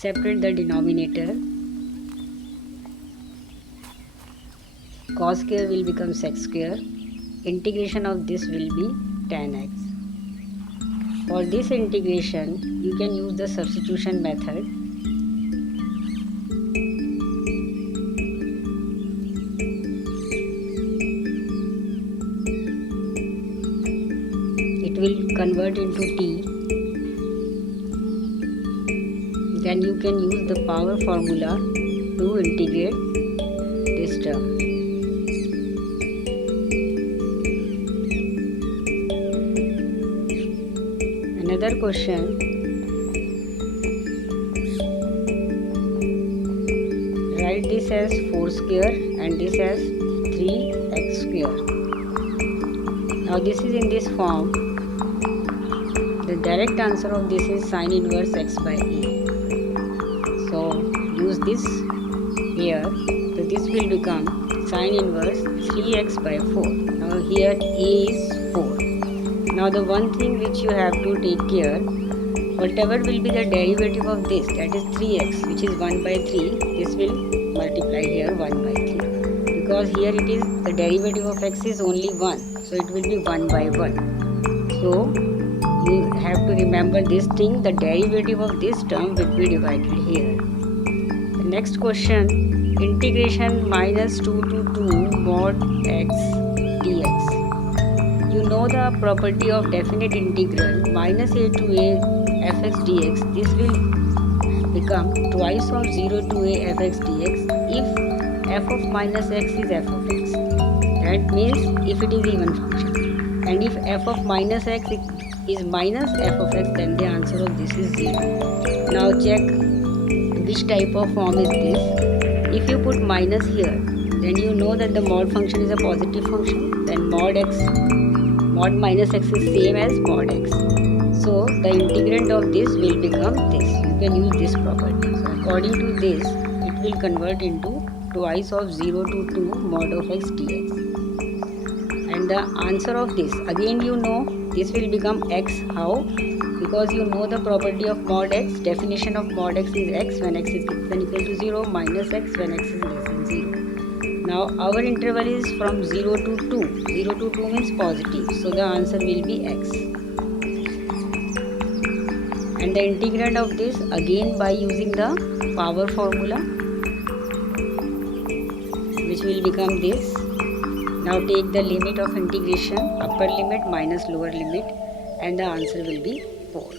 separate the denominator. Cos square will become sec square. Integration of this will be tan x. For this integration, you can use the substitution method. It will convert into t. Then you can use the power formula to integrate this term. Another question. Write this as 4 square and this as 3x square. Now this is in this form. The direct answer of this is sin inverse x by a. So use this here. So this will become sin inverse 3x by 4. Now here a is 4. Now the one thing which you have to take care, whatever will be the derivative of this, that is 3x, which is 1 by 3, this will multiply here 1 by 3. Because here it is, the derivative of x is only 1. So it will be 1 by 1. So you have to remember this thing, the derivative of this term will be divided here. The next question, integration minus 2 to 2 mod x dx. You know the property of definite integral minus a to a fx dx. This will become twice of 0 to a fx dx if f of minus x is f of x. That means if it is even function. And if f of minus x is minus f of x, then the answer of this is 0. Now check which type of form is this. If you put minus here, then you know that the mod function is a positive function. Then mod minus x is same as mod x. So the integrand of this will become this. You can use this property. So according to this, it will convert into twice of 0 to 2 mod of x dx. And the answer of this, again you know, this will become x. How? Because you know the property of mod x. Definition of mod x is x when x is less than equal to 0, minus x when x is less than 0. Now our interval is from 0 to 2. 0 to 2 means positive. So the answer will be x. And the integrand of this, again by using the power formula, which will become this. Now take the limit of integration, upper limit minus lower limit, and the answer will be 4.